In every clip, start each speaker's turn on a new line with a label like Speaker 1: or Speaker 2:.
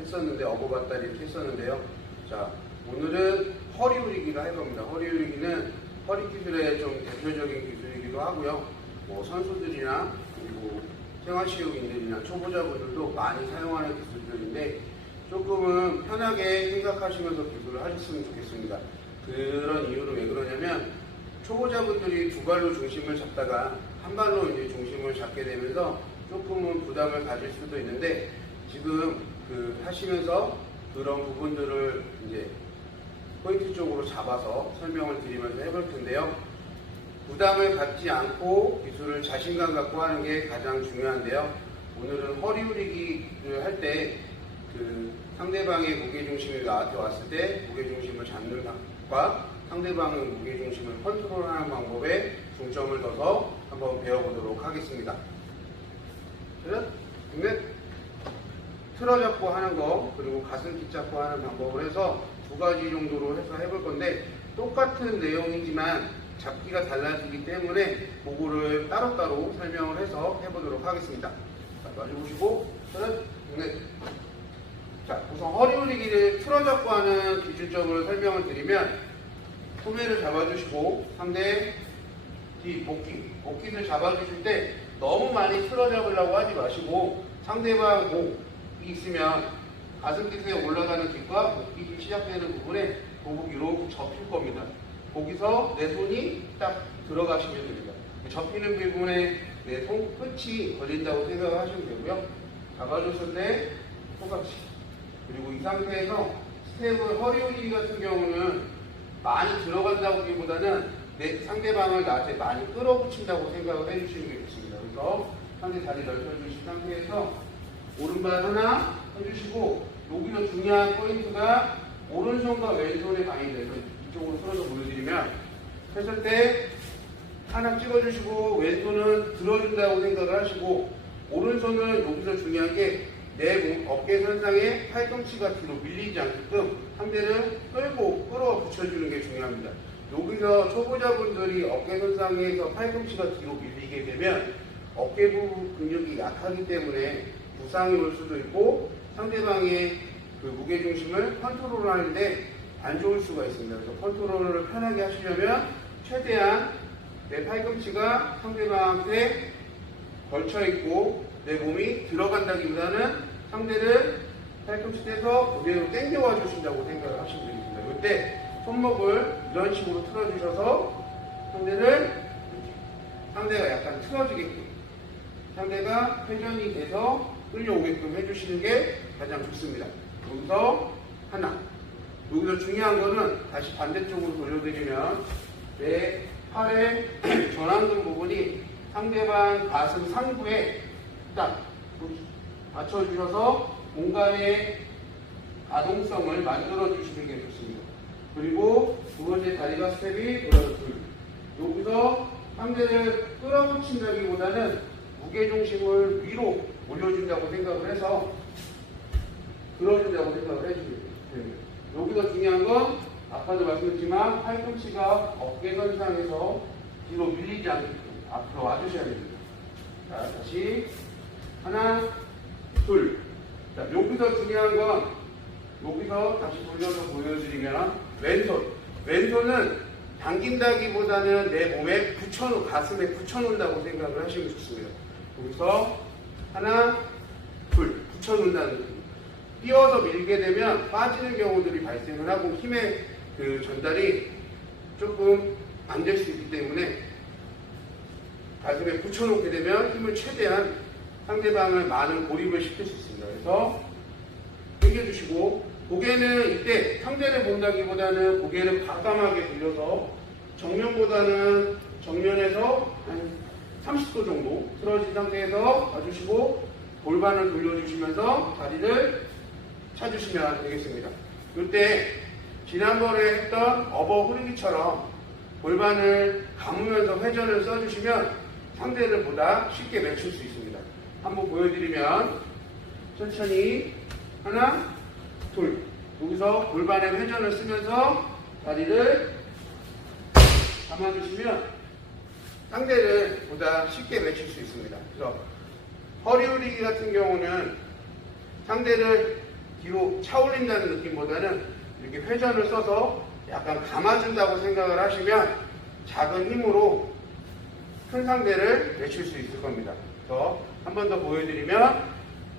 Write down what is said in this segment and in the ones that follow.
Speaker 1: 했었는데 봤다 이렇게 했었는데요. 자 오늘은 허리 후리기를 할 겁니다. 허리 후리기는 허리 기술의 좀 대표적인 기술이기도 하고요. 뭐 선수들이나 그리고 생활체육인들이나 초보자분들도 많이 사용하는 기술들인데 조금은 편하게 생각하시면서 기술을 하셨으면 좋겠습니다. 그런 이유로 왜 그러냐면 초보자분들이 두 발로 중심을 잡다가 한 발로 이제 중심을 잡게 되면서 조금은 부담을 가질 수도 있는데 지금 그 하시면서 그런 부분들을 이제 포인트 쪽으로 잡아서 설명을 드리면서 해볼 텐데요. 부담을 갖지 않고 기술을 자신감 갖고 하는 게 가장 중요한데요. 오늘은 허리 후리기를 할 때 그 상대방의 무게 중심이 나한테 왔을 때 무게 중심을 잡는 방법과 상대방의 무게 중심을 컨트롤하는 방법에 중점을 둬서 한번 배워보도록 하겠습니다. 그래? 근데 틀어 잡고 하는 거 그리고 가슴 기 잡고 하는 방법을 해서 두 가지 정도로 해서 해볼 건데 똑같은 내용이지만 잡기가 달라지기 때문에 그거를 따로따로 설명을 해서 해보도록 하겠습니다. 자, 마주보시고 네. 자, 우선 허리 올리기를 틀어 잡고 하는 기준적으로 설명을 드리면 소매를 잡아주시고 상대 뒤 복귀, 복귀를 잡아주실 때 너무 많이 틀어 잡으려고 하지 마시고 상대방 목이 있으면 가슴 끝에 올라가는 깃과 복귀 시작되는 부분에 보복 이렇게 접힐 겁니다. 거기서 내 손이 딱 들어가시면 됩니다. 접히는 부분에 내 손 끝이 걸린다고 생각하시면 되고요. 잡아줬을 때 똑같이. 그리고 이 상태에서 스텝을 허리 올리기 같은 경우는 많이 들어간다고 하기보다는 내 상대방을 나한테 많이 끌어붙인다고 생각을 해주시는 게 좋습니다. 그래서 상대 다리 넓혀주신 상태에서 오른발 하나 해주시고 여기서 중요한 포인트가 오른손과 왼손의 방이 돼서 이쪽으로 틀어서 보여드리면 했을 때 하나 찍어주시고 왼손은 들어준다고 생각을 하시고 오른손은 여기서 중요한 게 내 어깨 선상에 팔꿈치가 뒤로 밀리지 않게끔 상대를 끌고 끌어 붙여주는 게 중요합니다. 여기서 초보자분들이 어깨 선상에서 팔꿈치가 뒤로 밀리게 되면 어깨 부분 근육이 약하기 때문에 부상이 올 수도 있고 상대방의 그 무게 중심을 컨트롤하는데 안 좋을 수가 있습니다. 그래서 컨트롤을 편하게 하시려면 최대한 내 팔꿈치가 상대방한테 걸쳐 있고 내 몸이 들어간다기보다는 상대를 팔꿈치 떼서 고개로 당겨와 주신다고 생각을 하시면 되겠습니다. 이때 손목을 이런 식으로 틀어주셔서 상대를 상대가 약간 틀어지게끔 상대가 회전이 돼서 끌려오게끔 해주시는 게 가장 좋습니다. 여기서 하나. 여기서 중요한 거는 다시 반대쪽으로 돌려드리면 내 팔의 전완근 부분이 상대방 가슴 상부에 딱 맞춰주셔서 공간의 가동성을 만들어 주시는 게 좋습니다. 그리고 두 번째 다리가 스텝이 돌아서 둘. 여기서 상대를 끌어붙인다기보다는 무게중심을 위로 올려준다고 생각을 해서 들어준다고 생각을 해주세요. 여기서 중요한 건 아까도 말씀드렸지만 팔꿈치가 어깨 선상에서 뒤로 밀리지 않게끔 앞으로 와주셔야 됩니다. 자, 다시 하나, 둘. 자, 여기서 중요한 건 여기서 다시 돌려서 보여드리면 왼손. 왼손은 당긴다기보다는 내 몸에 붙여놓, 가슴에 붙여놓는다고 생각을 하시면 좋습니다. 여기서 하나, 둘, 붙여놓는다는 느낌. 띄어서 밀게 되면 빠지는 경우들이 발생을 하고 힘의 그 전달이 조금 안 될 수 있기 때문에 가슴에 붙여놓게 되면 힘을 최대한 상대방을 많은 고립을 시킬 수 있습니다. 그래서 당겨주시고 고개는 이때 상대를 본다기보다는 고개를 과감하게 돌려서 정면보다는 정면에서 한 30도 정도 틀어진 상태에서 봐주시고 골반을 돌려주시면서 다리를 차주시면 되겠습니다. 이때 지난번에 했던 어버 후리기처럼 골반을 감으면서 회전을 써주시면 상대를 보다 쉽게 맞출 수 있습니다. 한번 보여드리면 천천히 하나, 둘 여기서 골반에 회전을 쓰면서 다리를 감아주시면 상대를 보다 쉽게 맺힐 수 있습니다. 그래서 허리 후리기 같은 경우는 상대를 뒤로 차올린다는 느낌보다는 이렇게 회전을 써서 약간 감아준다고 생각을 하시면 작은 힘으로 큰 상대를 맺힐 수 있을 겁니다. 그래서 한 번 더 보여드리면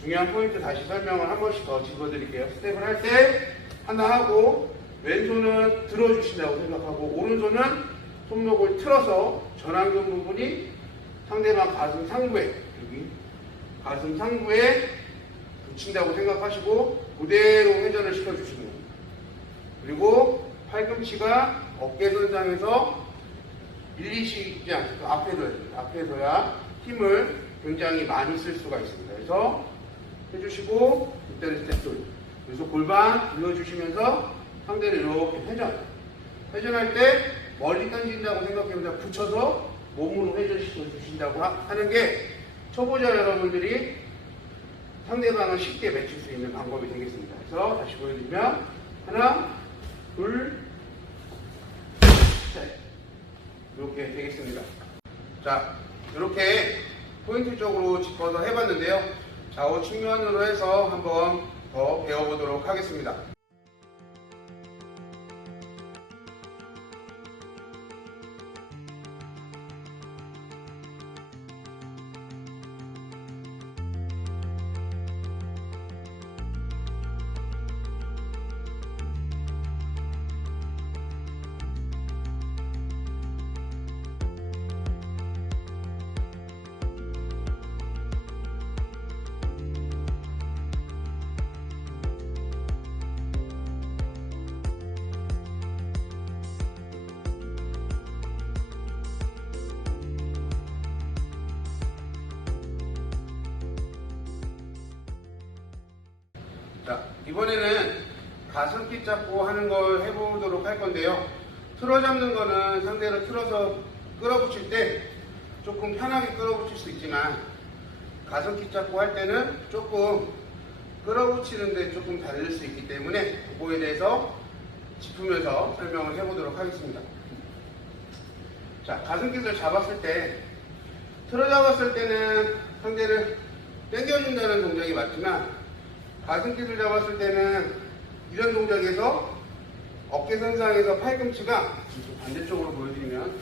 Speaker 1: 중요한 포인트 다시 설명을 한 번씩 더 짚어드릴게요. 스텝을 할 때 하나 하고 왼손은 들어주신다고 생각하고 오른손은 손목을 틀어서 전완근 부분이 상대방 가슴 상부에 여기 가슴 상부에 붙인다고 생각하시고 그대로 회전을 시켜주시는 겁니다. 그리고 팔꿈치가 어깨 선상에서 밀리시지 않고 앞에서 앞에서야 힘을 굉장히 많이 쓸 수가 있습니다. 그래서 해주시고 이때는 스텝 돌. 그래서 골반 눌러주시면서 상대를 이렇게 회전. 회전할 때 멀리 던진다고 생각해보자 붙여서 몸으로 회전시켜 주신다고 하- 하는 게 초보자 여러분들이 상대방을 쉽게 맺힐 수 있는 방법이 되겠습니다. 그래서 다시 보여드리면 하나, 둘, 셋 이렇게 되겠습니다. 자, 이렇게 포인트적으로 짚어서 해봤는데요. 좌우 측면으로 해서 한번 더 배워보도록 하겠습니다. 이번에는 가슴기 잡고 하는 걸 해보도록 할 건데요. 틀어 잡는 거는 상대를 틀어서 끌어붙일 때 조금 편하게 끌어붙일 수 있지만 가슴기 잡고 할 때는 조금 끌어붙이는데 조금 다를 수 있기 때문에 그거에 대해서 짚으면서 설명을 해보도록 하겠습니다. 자, 가슴깃을 잡았을 때, 틀어 잡았을 때는 상대를 당겨준다는 동작이 맞지만, 가슴깃을 잡았을 때는 이런 동작에서 어깨 선상에서 팔꿈치가 좀 반대쪽으로 보여드리면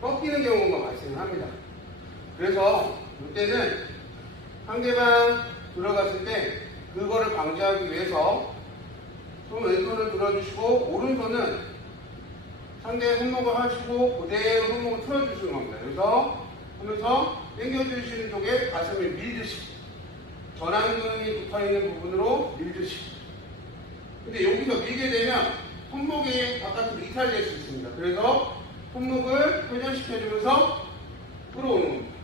Speaker 1: 꺾이는 경우가 발생합니다. 그래서 이때는 상대방 들어갔을 때 그거를 방지하기 위해서 손 왼손을 들어주시고 오른손은 상대의 손목을 하시고 그대로 손목을 틀어주시는 겁니다. 그래서 하면서 당겨주시는 쪽에 가슴을 밀듯이 전완근이 붙어있는 부분으로 밀듯이 근데 여기서 밀게 되면 손목이 바깥으로 이탈될 수 있습니다. 그래서 손목을 회전시켜주면서 끌어오는 겁니다.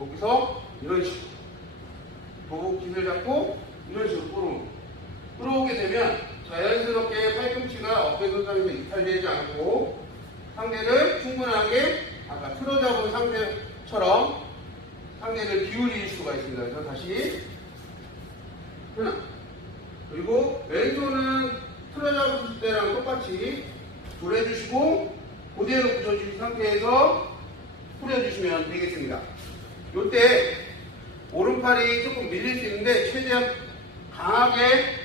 Speaker 1: 여기서 이런 식으로 보고 기술 잡고 이런 식으로 끌어오는 겁니다. 끌어오게 되면 자연스럽게 팔꿈치가 어깨 선상에서 이탈되지 않고 상대를 충분하게 아까 틀어 잡은 상태처럼 상대를 기울일 수가 있습니다. 그래서 다시 그리고 왼손은 틀어 잡았을 때랑 똑같이 돌려주시고 그대로 붙여주신 상태에서 풀어주시면 되겠습니다. 이때 오른팔이 조금 밀릴 수 있는데 최대한 강하게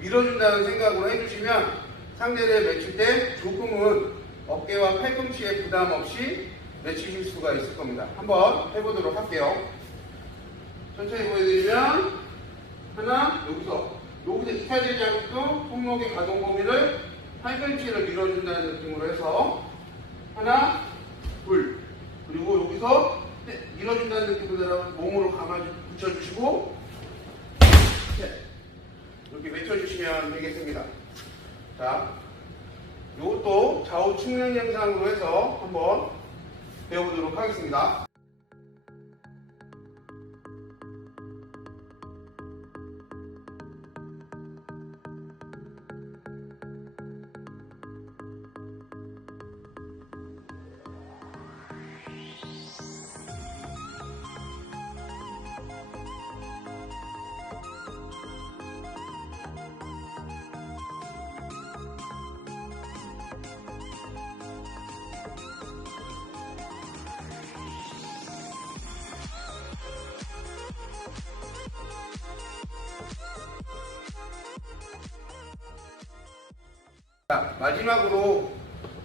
Speaker 1: 밀어준다는 생각으로 해주시면 상대를 맺힐 때 조금은 어깨와 팔꿈치에 부담 없이 맺히실 수가 있을 겁니다. 한번 해보도록 할게요. 천천히 보여드리면 하나 여기서 여기서 이탈되지 않고 손목의 가동 범위를 팔꿈치를 밀어준다는 느낌으로 해서 하나 둘 그리고 여기서 네, 밀어준다는 느낌으로 몸으로 감아 붙여주시고 셋 이렇게 외쳐주시면 되겠습니다. 자, 이것도 좌우 측면 영상으로 해서 한번 배워보도록 하겠습니다. 마지막으로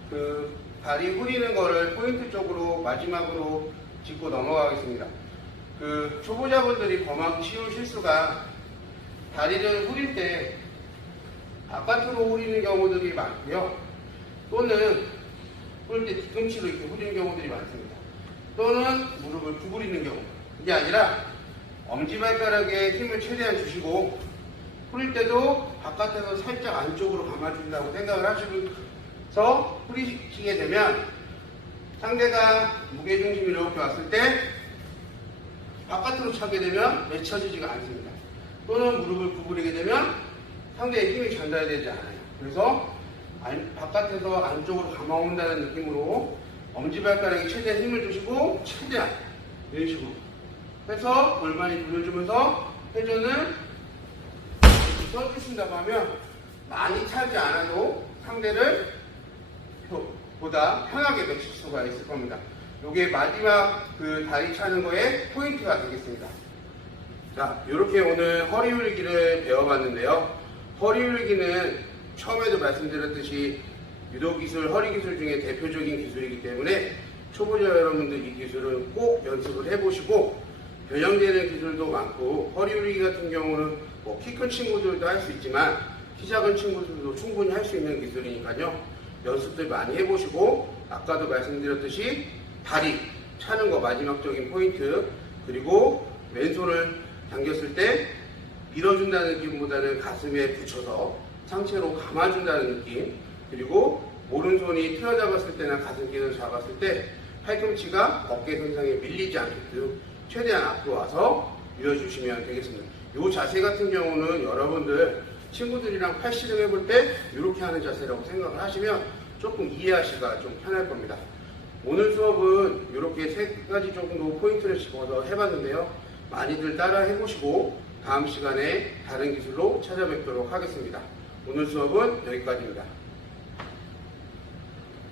Speaker 1: 그 다리 후리는 거를 포인트 쪽으로 마지막으로 짚고 넘어가겠습니다. 그 초보자분들이 범하기 쉬운 실수가 다리를 후릴 때 바깥으로 후리는 경우들이 많고요. 또는 후릴 때 뒤꿈치로 이렇게 후리는 경우들이 많습니다. 또는 무릎을 구부리는 경우. 이게 아니라 엄지발가락에 힘을 최대한 주시고 후릴 때도 바깥에서 살짝 안쪽으로 감아준다고 생각을 하시면서 후리시게 되면 상대가 무게중심이 이렇게 왔을 때 바깥으로 차게 되면 맺혀지지가 않습니다. 또는 무릎을 구부리게 되면 상대의 힘이 전달되지 않아요. 그래서 안- 바깥에서 안쪽으로 감아온다는 느낌으로 엄지발가락에 최대한 힘을 주시고 최대한 이런 식으로 해서 골반이 돌려주면서 회전을 써주신다고 하면 많이 차지 않아도 상대를 표- 보다 편하게 맺힐 수가 있을 겁니다. 이게 마지막 그 다리 차는 거에 포인트가 되겠습니다. 자, 이렇게 오늘 허리 올리기를 배워봤는데요. 허리 올리기는 처음에도 말씀드렸듯이 유도 기술, 허리 기술 중에 대표적인 기술이기 때문에 초보자 여러분들 이 기술은 꼭 연습을 해보시고 변형되는 기술도 많고 허리 올리기 같은 경우는 뭐 키 큰 친구들도 할 수 있지만 키 작은 친구들도 충분히 할 수 있는 기술이니까요. 연습들 많이 해보시고 아까도 말씀드렸듯이 다리 차는 거 마지막적인 포인트 그리고 왼손을 당겼을 때 밀어준다는 느낌보다는 가슴에 붙여서 상체로 감아준다는 느낌 그리고 오른손이 틀어잡았을 때나 가슴끼를 잡았을 때 팔꿈치가 어깨 선상에 밀리지 않게끔 최대한 앞으로 와서 밀어주시면 되겠습니다. 이 자세 같은 경우는 여러분들 친구들이랑 팔씨름 해볼 때 이렇게 하는 자세라고 생각을 하시면 조금 이해하시기가 좀 편할 겁니다. 오늘 수업은 이렇게 세 가지 정도 포인트를 집어서 해봤는데요. 많이들 따라 해보시고 다음 시간에 다른 기술로 찾아뵙도록 하겠습니다. 오늘 수업은 여기까지입니다.